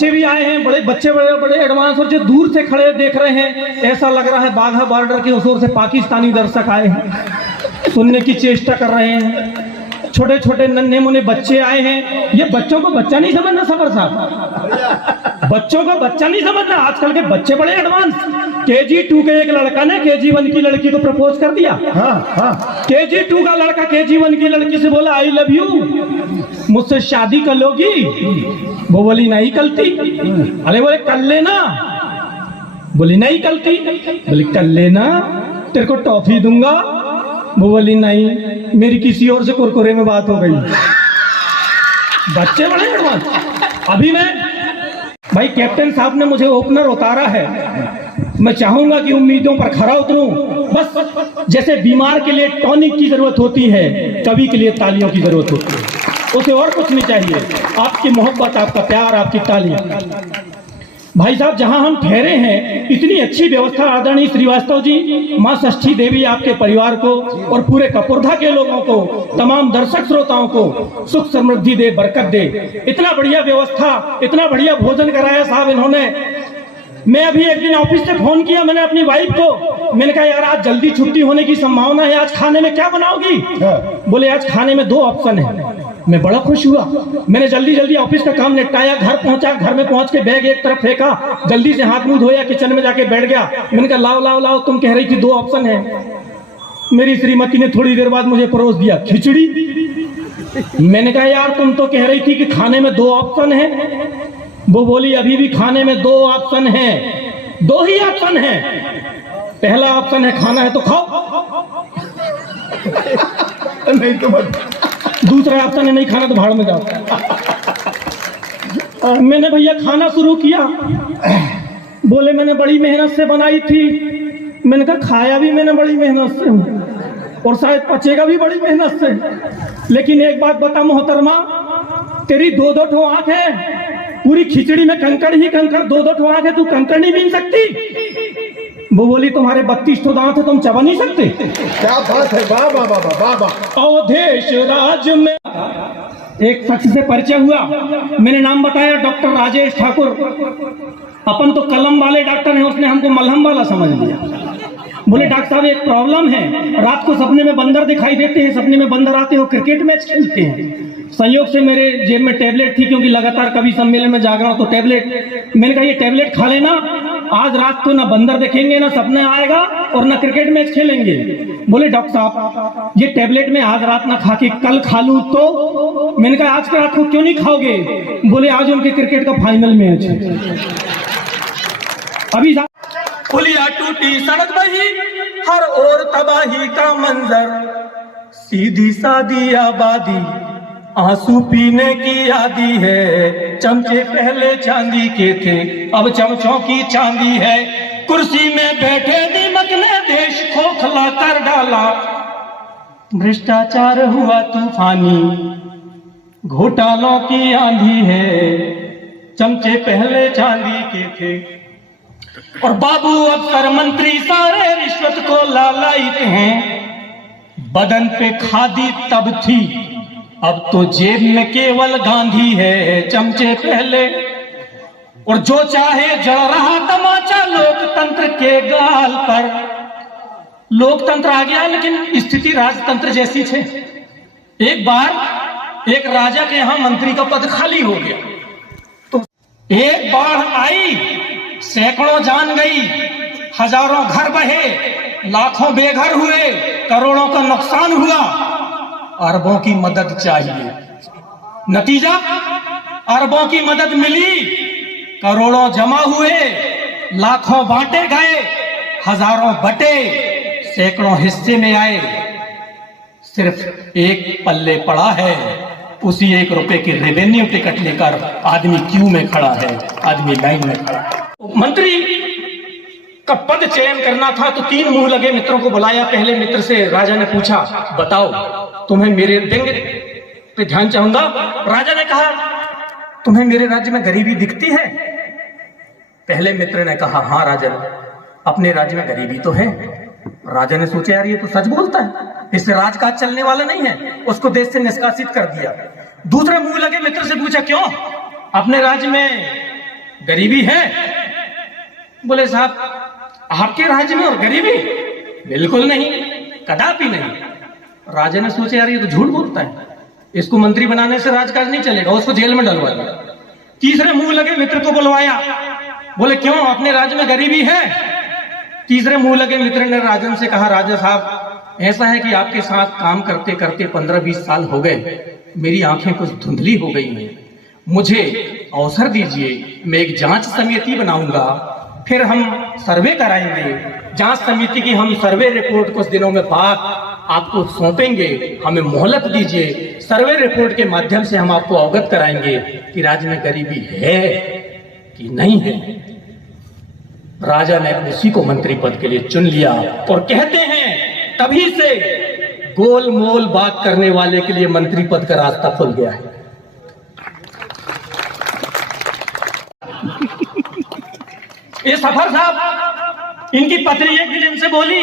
बच्चे भी आए हैं, बड़े बच्चे बड़े बड़े एडवांस, और जो दूर से खड़े देख रहे हैं ऐसा लग रहा है बाघा बॉर्डर के उस ओर से पाकिस्तानी दर्शक आए हैं, सुनने की चेष्टा कर रहे हैं। छोटे छोटे नन्हे मुन्ने बच्चे आए हैं। ये बच्चों को बच्चा नहीं समझना सबर साहब, बच्चों को बच्चा नहीं समझना। आजकल के बच्चे बड़े एडवांस। KG2 के एक लड़का ने KG1 की लड़की को प्रपोज कर दिया। KG2 का लड़का KG1 की लड़की से बोला आई लव यू, मुझसे शादी कर लोगी? वो बोली नहीं कलती। अरे बोले कर लेना, बोली नहीं कलती। बोली कर लेना, तेरे को टॉफी दूंगा। वो बोली नहीं, मेरी किसी और से कुरकुरे में बात हो गई। बच्चे बड़े एडवांस। अभी मैं भाई कैप्टन साहब ने मुझे ओपनर उतारा है, मैं चाहूंगा कि उम्मीदों पर खरा उतरूं। बस जैसे बीमार के लिए टॉनिक की जरूरत होती है, कवि के लिए तालियों की जरूरत होती है, उसे और कुछ नहीं चाहिए। आपकी मोहब्बत, आपका प्यार, आपकी तालियां। भाई साहब जहां हम ठहरे हैं, इतनी अच्छी व्यवस्था आदरणीय श्रीवास्तव जी, मां षष्ठी देवी आपके परिवार को और पूरे कपुरधा के लोगों को, तमाम दर्शक श्रोताओं को सुख समृद्धि दे, बरकत दे। इतना बढ़िया व्यवस्था, इतना बढ़िया भोजन कराया साहब इन्होंने। मैं अभी एक दिन ऑफिस से फोन किया मैंने अपनी वाइफ को, मैंने कहा यार आज जल्दी छुट्टी होने की संभावना है, आज खाने में क्या बनाओगी? बोले आज खाने में 2 ऑप्शन है। मैं बड़ा खुश हुआ, मैंने जल्दी जल्दी ऑफिस का काम निपटाया, घर पहुंचा, घर में पहुंच के बैग एक तरफ फेंका, जल्दी से हाथ मुंह धोया, किचन में जाके बैठ गया। मैंने कहा लाओ लाओ लाओ, तुम कह रही थी 2 ऑप्शन है। मेरी श्रीमती ने थोड़ी देर बाद मुझे परोस दिया खिचड़ी। मैंने कहा यार तुम तो कह रही थी कि खाने में 2 ऑप्शन है। वो बोली अभी भी खाने में 2 ऑप्शन है, 2 ही ऑप्शन है। पहला ऑप्शन है खाना है तो खाओ, नहीं तो मत। दूसरा ऑप्शन है नहीं खाना तो भाड़ में जाओ। मैंने भैया खाना शुरू किया, बोले मैंने बड़ी मेहनत से बनाई थी। मैंने कहा खाया भी मैंने बड़ी मेहनत से हूं और शायद पचेगा भी बड़ी मेहनत से, लेकिन एक बात बता मोहतरमा, तेरी 2-2 ठो आंख है, पूरी खिचड़ी में कंकड़ ही कंकड़, 2-2 ठो आंख है, तू कंकड़ नहीं बीन सकती। वो बोली तुम्हारे 32 ठो दांत है, तुम चबा नहीं सकते। क्या बात है, वाह वाह वाह वाह वाह। अवधेश राज में एक शख्स से परिचय हुआ, मैंने नाम बताया डॉक्टर राजेश ठाकुर। अपन तो कलम वाले डॉक्टर हैं, उसने हमको मलहम वाला समझ लिया। बोले डॉक्टर साहब एक प्रॉब्लम है, रात को सपने में बंदर दिखाई देते हैं, सपने में बंदर आते हो, क्रिकेट मैच खेलते हैं। संयोग से मेरे जेब में टैबलेट थी, क्योंकि लगातार कभी सम्मेलन में जाग रहा हूं तो टैबलेट, मैंने कहा ये टैबलेट खा लेना, आज रात को ना बंदर देखेंगे, ना सपना आएगा और ना क्रिकेट मैच खेलेंगे। बोले डॉक्टर साहब ये टैबलेट में आज रात ना खा के कल खा लूं तो? मैंने कहा आज के रात को क्यों नहीं खाओगे? बोले आज उनके क्रिकेट का फाइनल मैच है। अभी पुलिया टूटी, सड़क बही, हर ओर तबाही का मंजर, सीधी सादी आबादी, आंसू पीने की आदी है। चमचे पहले चांदी के थे, अब चमचों की चांदी है। कुर्सी में बैठे दीमक ने देश खोखला कर डाला, भ्रष्टाचार हुआ तूफानी, घोटालों की आंधी है। चमचे पहले चांदी के थे और बाबू अफसर मंत्री सारे रिश्वत को लालायित हैं। बदन पे खादी तब थी, अब तो जेब में केवल गांधी है। चमचे पहले और जो चाहे जड़ रहा तमाचा लोकतंत्र के गाल पर। लोकतंत्र आ गया लेकिन स्थिति राजतंत्र जैसी थे। एक बार एक राजा के यहां मंत्री का पद खाली हो गया, तो एक बाढ़ आई, सैकड़ों जान गई, हजारों घर बहे, लाखों बेघर हुए, करोड़ों का नुकसान हुआ, अरबों की मदद चाहिए। नतीजा अरबों की मदद मिली, करोड़ों जमा हुए, लाखों बांटे गए, हजारों बटे, सैकड़ों हिस्से में आए। सिर्फ एक पल्ले पड़ा है, उसी 1 रुपए की रेवेन्यू टिकट लेकर आदमी क्यू में खड़ा है, आदमी लाइन में खड़ा है। मंत्री का पद चयन करना था तो 3 मुंह लगे मित्रों को बुलाया। पहले मित्र से राजा ने पूछा बताओ तुम्हें मेरे देंगे पे ध्यान चाहूंगा। राजा ने कहा तुम्हें मेरे राज्य में गरीबी दिखती है? पहले मित्र ने कहा हाँ राजन, अपने राज्य में गरीबी तो है। राजा ने सोचा यार ये तो सच बोलता है, इससे राजकाज चलने वाला नहीं है, उसको देश से निष्कासित कर दिया। दूसरे मुंह लगे मित्र से पूछा क्यों? अपने राज्य में गरीबी है? बोले साहब आपके राज्य में और गरीबी? बिल्कुल नहीं, कदापि नहीं। राजा ने सोचा यार ये तो झूठ बोलता है, इसको मंत्री बनाने से राजकाज नहीं चलेगा, उसको जेल में डलवा दिया। तीसरे मुंह लगे मित्र को बुलवाया, बोले क्यों अपने राज्य में गरीबी है? तीसरे मुंह लगे मित्र ने राजन से कहा, राजा साहब ऐसा है कि आपके साथ काम करते करते 15-20 साल हो गए, मेरी आंखें कुछ धुंधली हो गई हैं, मुझे अवसर दीजिए, मैं एक जांच समिति बनाऊंगा, फिर हम सर्वे कराएंगे, जांच समिति की हम सर्वे रिपोर्ट कुछ दिनों में बाद आपको सौंपेंगे, हमें मोहलत दीजिए, सर्वे रिपोर्ट के माध्यम से हम आपको अवगत कराएंगे कि राज्य में गरीबी है कि नहीं है। राजा ने उसी को मंत्री पद के लिए चुन लिया और कहते हैं तभी से गोल मोल बात करने वाले के लिए मंत्री पद का रास्ता खुल गया है। ये सफर साहब, इनकी पत्नी एक दिन इनसे बोली,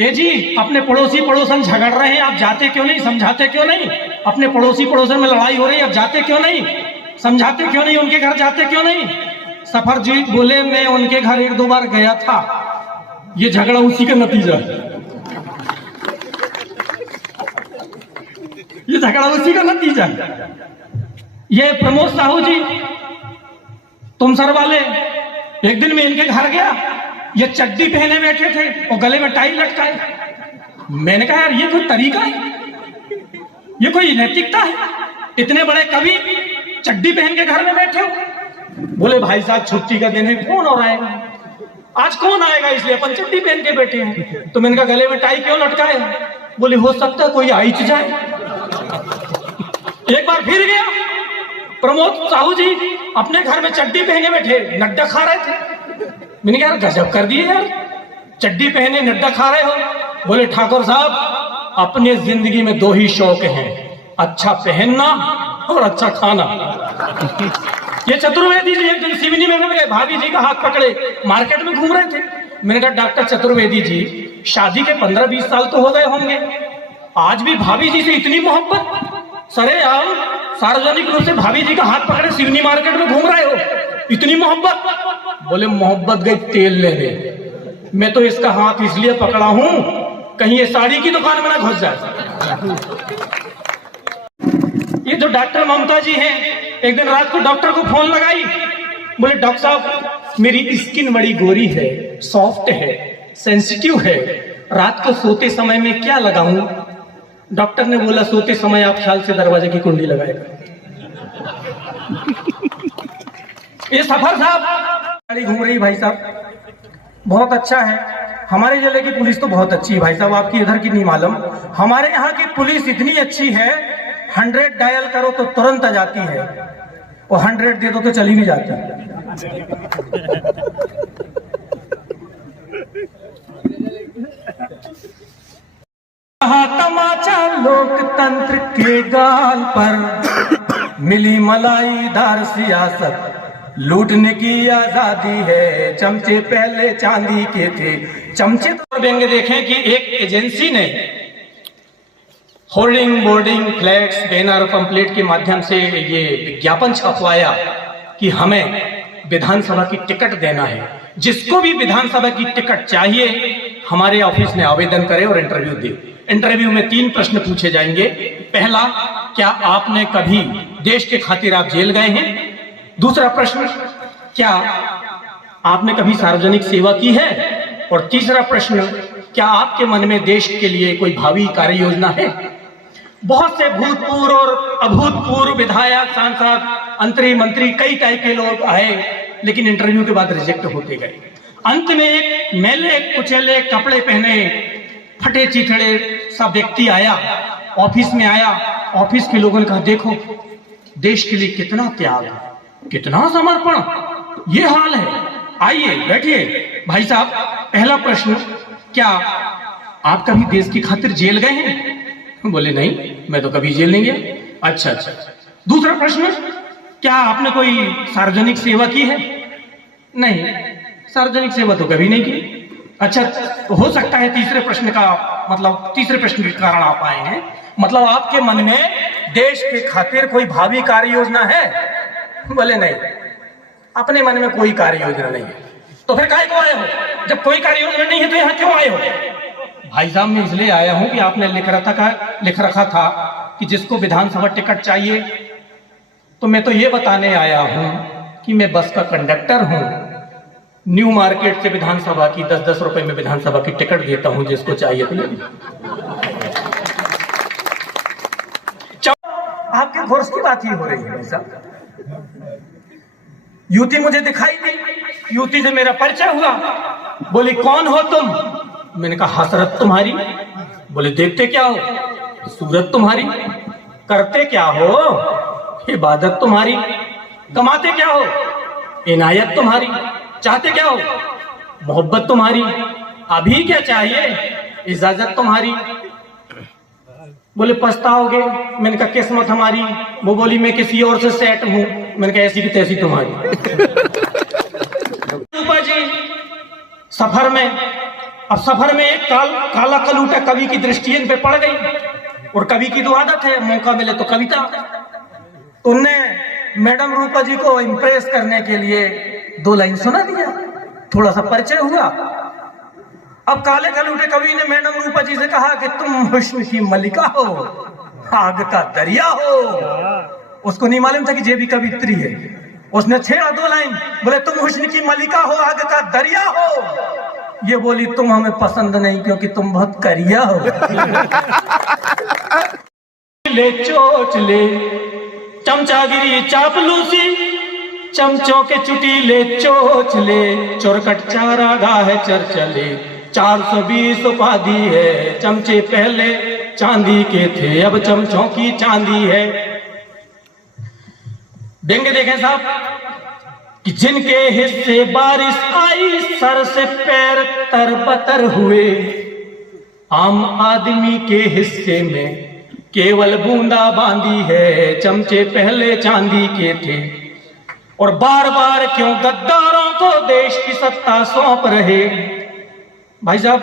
ए जी अपने पड़ोसी पड़ोसन झगड़ रहे हैं, आप जाते क्यों नहीं, समझाते क्यों नहीं? अपने पड़ोसी पड़ोसन में लड़ाई हो रही है, आप जाते क्यों नहीं, समझाते क्यों नहीं, उनके घर जाते क्यों नहीं? सफर जी बोले मैं उनके घर 1-2 बार गया था, ये झगड़ा उसी का नतीजा है, ये झगड़ा उसी का नतीजा है। ये प्रमोद साहू जी तुम सर वाले, एक दिन मैं इनके घर गया, ये चड्डी पहने बैठे थे और गले में टाई लटकाए। मैंने कहा यार ये कोई तरीका है, ये कोई नैतिकता है? इतने बड़े कवि चड्डी पहन के घर में बैठे हो? बोले भाई साहब छुट्टी का दिन है, कौन और आएगा, आज कौन आएगा, इसलिए अपन चड्डी पहन के बैठे हैं। तो मैंने कहा गले में टाई क्यों लटकाए? बोले हो सकता है कोई आइच जाए। एक बार फिर गया, प्रमोद साहू जी अपने घर में चड्डी पहने बैठे नड्डा खा रहे थे। मैंने कहा यार गजब कर दिए यार, चड्डी पहने नड्डा खा रहे हो। बोले ठाकुर साहब अपने जिंदगी में 2 ही शौक हैं, अच्छा पहनना और अच्छा खाना। ये चतुर्वेदी जी एक दिन सिवनी में मिल गए, भाभी जी का हाथ पकड़े मार्केट में घूम रहे थे। मैंने कहा डॉक्टर चतुर्वेदी जी शादी के 15-20 साल तो हो गए होंगे, आज भी भाभी जी से इतनी मोहब्बत? सरेआम सार्वजनिक रूप से भाभी जी का हाथ पकड़े सिवनी मार्केट में घूम रहे हो, इतनी मोहब्बत? बोले मोहब्बत गई तेल लेने, मैं तो इसका हाथ इसलिए पकड़ा हूं कहीं ये साड़ी की दुकान में ना घुस जाए। ये जो डॉक्टर ममता जी हैं, एक दिन रात को डॉक्टर को फोन लगाई, बोले डॉक्टर साहब मेरी स्किन बड़ी गोरी है, सॉफ्ट है, सेंसिटिव है, रात को सोते समय में क्या लगाऊं? डॉक्टर ने बोला सोते समय आप ख्याल से दरवाजे की कुंडी लगाएगा। ये सफर साहब गाड़ी घूम रही भाई साहब, बहुत अच्छा है, हमारे जिले की पुलिस तो बहुत अच्छी है भाई साहब, आपकी इधर की नहीं मालूम। हमारे यहाँ की पुलिस इतनी अच्छी है, 100 डायल करो तो तुरंत आ जाती है, और 100 दे दो तो चली नहीं जाती। तमाचा लोकतंत्र के गाल पर, मिली मलाईदार सियासत, लूटने की आजादी है, चमचे पहले चांदी के थे। चमचे तो व्यंग्य देखें कि एक एजेंसी ने hoarding, boarding, flex, banner, pamphlet के माध्यम से ये विज्ञापन छपवाया कि हमें विधानसभा की टिकट देना है, जिसको भी विधानसभा की टिकट चाहिए हमारे ऑफिस में आवेदन करे और इंटरव्यू दे। इंटरव्यू में 3 प्रश्न पूछे जाएंगे। पहला, क्या आपने कभी देश के खातिर आप जेल गए हैं? दूसरा प्रश्न, क्या आपने कभी सार्वजनिक सेवा की है? और तीसरा प्रश्न, क्या आपके मन में देश के लिए कोई भावी कार्य योजना है? बहुत से भूतपूर्व और अभूतपूर्व विधायक, सांसद, मंत्री, कई टाइप के लोग आए, लेकिन इंटरव्यू के बाद रिजेक्ट होते गए। अंत में एक मैले कुचले कपड़े पहने फटे चिथड़े सा व्यक्ति आया, ऑफिस में आया। ऑफिस के लोगों ने कहा देखो देश के लिए कितना त्याग, कितना समर्पण, ये हाल है, आइए बैठिए। भाई साहब पहला प्रश्न, क्या आप कभी देश की खातिर जेल गए हैं? बोले नहीं, मैं तो कभी जेल नहीं गया। अच्छा। दूसरा प्रश्न, क्या आपने कोई सार्वजनिक सेवा की है? नहीं, सार्वजनिक सेवा तो कभी नहीं की। अच्छा, तो हो सकता है तीसरे प्रश्न के कारण आप आए हैं, मतलब आपके मन में देश के खातिर कोई भावी कार्य योजना है? बोले नहीं। अपने मन में कोई कार्य योजना नहीं है, तो फिर काहे को आए हो? जब कोई कार्य योजना नहीं है तो यहाँ क्यों आए हो? भाई साहब, मैं इसलिए आया हूं कि आपने लिख रखा था कि जिसको विधानसभा टिकट चाहिए, तो मैं तो ये बताने आया हूं कि मैं बस का कंडक्टर हूं। न्यू मार्केट से विधानसभा की 10-10 रुपए में विधानसभा की टिकट देता हूं, जिसको चाहिए तो ले लीजिए। आपके घोष की बात ही हो रही है भाई साहब। युवती मुझे दिखाई दी, युवती से मेरा परिचय हुआ, बोली कौन हो तुम? मैंने कहा हसरत तुम्हारी। बोले देखते क्या हो? सूरत तुम्हारी। करते क्या हो? इबादत तुम्हारी। कमाते क्या हो? इनायत तुम्हारी। चाहते क्या हो? मोहब्बत तुम्हारी। अभी क्या चाहिए? इजाजत तुम्हारी। बोले पछताओगे? मैंने कहा किस्मत हमारी। वो बोली मैं किसी और से सेट हूं। मैंने कहा ऐसी की तैसी तुम्हारी। रूपा जी सफर में, अब सफर में एक काला कलूटा कवि की दृष्टि इन पे पड़ गई, और कवि की तो आदत है मौका मिले तो कविता। उनने मैडम रूपा जी को इम्प्रेस करने के लिए 2 लाइन सुना दिया, थोड़ा सा परिचय हुआ। अब काले कलूटे कवि ने मैडम रूपा जी से कहा कि तुम हुस्न की मलिका हो, आग का दरिया हो। उसको नहीं मालूम था कि ये भी कवित्री है। उसने छेड़ा 2 लाइन, बोले तुम हुस्न की मलिका हो, आग का दरिया हो। ये बोली तुम हमें पसंद नहीं क्योंकि तुम बहुत करिया हो। ले चोच ले चमचागिरी चापलूसी, चमचों के चुटीले चोच ले, चोरकट चारा गाह चर चले, 420 उपाधि है। चमचे पहले चांदी के थे, अब चमचों की चांदी है। देंगे देखें साहब कि जिनके हिस्से बारिश आई, सर से पैर तरबतर हुए, आम आदमी के हिस्से में केवल बूंदा बांदी है। चमचे पहले चांदी के थे, और बार बार क्यों गद्दारों को देश की सत्ता सौंप रहे? भाई साहब